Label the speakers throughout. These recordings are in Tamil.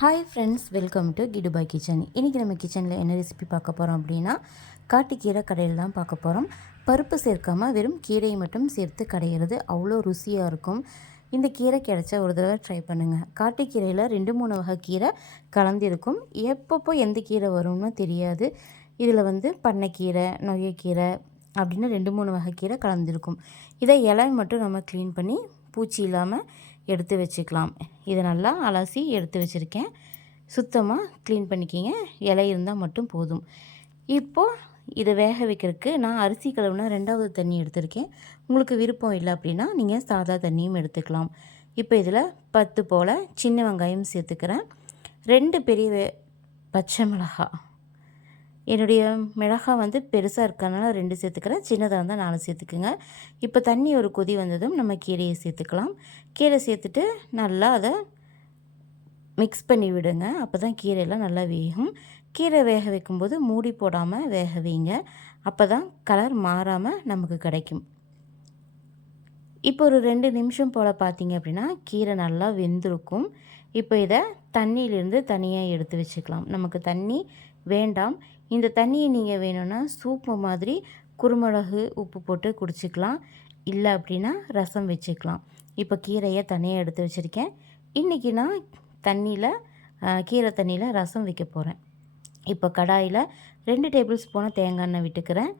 Speaker 1: ஹாய் ஃப்ரெண்ட்ஸ் வெல்கம் டு கிடுபாய் கிச்சன் இன்றைக்கி நம்ம கிச்சனில் என்ன ரெசிபி பார்க்க போகிறோம் அப்படின்னா காட்டுக்கீரை கடையில் தான் பார்க்க போகிறோம் பருப்பு சேர்க்காமல் வெறும் கீரையை மட்டும் சேர்த்து கடையிறது அவ்வளோ ருசியாக இருக்கும். இந்த கீரை கிடச்சா ஒரு தடவை ட்ரை பண்ணுங்கள் காட்டுக்கீரையில் ரெண்டு மூணு வகை கீரை கலந்திருக்கும். எப்பப்போ எந்த கீரை வரும்னு தெரியாது. இதில் வந்து பண்ணைக்கீரை நொய்யக்கீரை அப்படின்னு ரெண்டு மூணு வகை கீரை கலந்துருக்கும். இதை இலை மட்டும் நம்ம க்ளீன் பண்ணி பூச்சி இல்லாமல் எடுத்து வச்சுக்கலாம். இதை நல்லா அலசி எடுத்து வச்சுருக்கேன். சுத்தமாக க்ளீன் பண்ணிக்கிங்க. இலை இருந்தால் மட்டும் போதும். இப்போது இதை வேக வைக்கிறதுக்கு நான் அரிசி கழுவுனா ரெண்டாவது தண்ணி எடுத்திருக்கேன். உங்களுக்கு விருப்பம் இல்லை அப்படின்னா நீங்கள் சாதா தண்ணியும் எடுத்துக்கலாம். இப்போ இதில் பத்து போல் சின்ன வெங்காயம் சேர்த்துக்கிறேன். ரெண்டு பெரிய பச்சை மிளகாய் என்னுடைய மிளகாய் வந்து பெருசாக இருக்கிறதுனால ரெண்டு சேர்த்துக்கிறேன். சின்னதாக இருந்தால் நாலு சேர்த்துக்குங்க. இப்போ தண்ணி ஒரு கொதி வந்ததும் நம்ம கீரையை சேர்த்துக்கலாம். கீரை சேர்த்துட்டு நல்லா அதை மிக்ஸ் பண்ணி விடுங்க. அப்போ தான் கீரையெல்லாம் நல்லா வேகும். கீரை வேக வைக்கும்போது மூடி போடாமல் வேக வைங்க. அப்போ தான் கலர் மாறாமல் நமக்கு கிடைக்கும். இப்போ ஒரு ரெண்டு நிமிஷம் போல் பார்த்தீங்க அப்படின்னா கீரை நல்லா வெந்திருக்கும். இப்போ இதை தண்ணியிலேருந்து தனியாக எடுத்து வச்சுக்கலாம். நமக்கு தண்ணி வேண்டாம். இந்த தண்ணியை நீங்கள் வேணும்னா சூப்பு மாதிரி குருமிளகு உப்பு போட்டு குடிச்சிக்கலாம். இல்லை அப்படின்னா ரசம் வச்சுக்கலாம். இப்போ கீரையை தனியாக எடுத்து வச்சுருக்கேன். இன்றைக்கி நான் தண்ணியில் கீரை தண்ணியில் ரசம் வைக்க போகிறேன் இப்போ கடாயில் ரெண்டு டேபிள் ஸ்பூனை தேங்காய் எண்ணெய் விட்டுக்கிறேன்.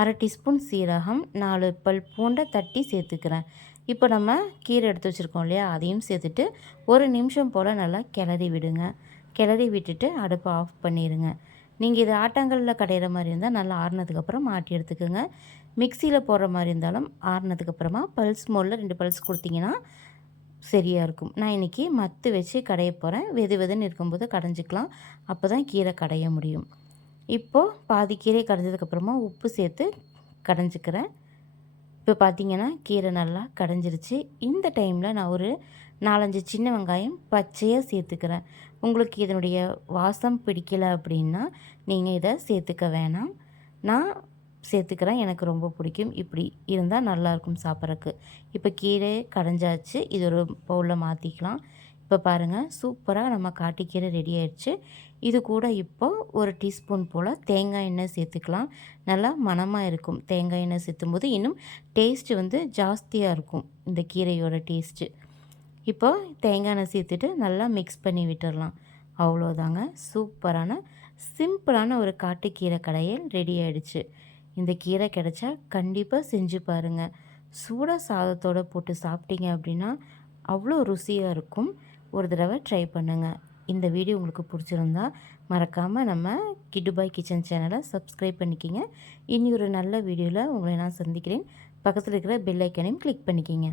Speaker 1: அரை டீஸ்பூன் சீரகம் நாலு பல் பூண்டை தட்டி சேர்த்துக்கிறேன். இப்போ நம்ம கீரை எடுத்து வச்சுருக்கோம் இல்லையா அதையும் சேர்த்துட்டு ஒரு நிமிஷம் போல் நல்லா கிளறி விடுங்க. கிளறி விட்டுட்டு அடுப்பை ஆஃப் பண்ணிடுங்க நீங்கள் இது ஆட்டாங்கல்லில் கடையிற மாதிரி இருந்தால் நல்லா ஆறுனதுக்கப்புறம் ஆட்டி எடுத்துக்கோங்க. மிக்சியில் போடுற மாதிரி இருந்தாலும் ஆறுனதுக்கப்புறமா பல்ஸ் மோலில் ரெண்டு பல்ஸ் கொடுத்தீங்கன்னா சரியாக இருக்கும். நான் இன்றைக்கி மத்து வச்சு கடைய போகிறேன் வெது வெதுன்னு இருக்கும்போது கடைஞ்சிக்கலாம். அப்போ தான் கீரை கடைய முடியும். இப்போது பாதி கீரை கடைஞ்சதுக்கப்புறமா உப்பு சேர்த்து கடைஞ்சிக்கிறேன். இப்போ பார்த்தீங்கன்னா கீரை நல்லா கடைஞ்சிருச்சு. இந்த டைமில் நான் ஒரு நாலஞ்சு சின்ன வெங்காயம் பச்சையாக சேர்த்துக்கிறேன். உங்களுக்கு இதனுடைய வாசம் பிடிக்கல அப்படின்னா நீங்கள் இதை சேர்த்துக்க வேணாம். நான் சேர்த்துக்கிறேன் எனக்கு ரொம்ப பிடிக்கும். இப்படி இருந்தால் நல்லாயிருக்கும் சாப்பிட்றக்கு இப்போ கீரை கடைஞ்சாச்சு இது ஒரு பவுலில் மாற்றிக்கலாம் இப்போ பாருங்கள் சூப்பராக நம்ம காட்டிக்கீரை ரெடி ஆயிடுச்சு. இது கூட இப்போ ஒரு டீஸ்பூன் போல் தேங்காய் எண்ணெய் சேர்த்துக்கலாம். நல்லா மணமாக இருக்கும். தேங்காய் எண்ணெய் சேர்த்தும் போது இன்னும் டேஸ்ட்டு வந்து ஜாஸ்தியாக இருக்கும் இந்த கீரையோட டேஸ்ட்டு இப்போ தேங்காய் எண்ணெய் சேர்த்துட்டு நல்லா மிக்ஸ் பண்ணி விட்டுடலாம் அவ்வளோதாங்க சூப்பரான சிம்பிளான ஒரு காட்டுக்கீரை கடையில் ரெடி ஆகிடுச்சு இந்த கீரை கிடச்சா கண்டிப்பாக செஞ்சு பாருங்கள் சூடாக சாதத்தோடு போட்டு சாப்பிட்டீங்க அப்படின்னா அவ்வளோ ருசியாக இருக்கும். ஒரு தடவை ட்ரை பண்ணுங்கள் இந்த வீடியோ உங்களுக்கு பிடிச்சிருந்தா மறக்காமல் நம்ம கிட்டுபாய் கிச்சன் சேனலை சப்ஸ்கிரைப் பண்ணிக்கிங்க. இனி ஒரு நல்ல வீடியோவில் உங்களை நான் சந்திக்கிறேன். பக்கத்தில் இருக்கிற பெல் ஐக்கனையும் கிளிக் பண்ணிக்கிங்க.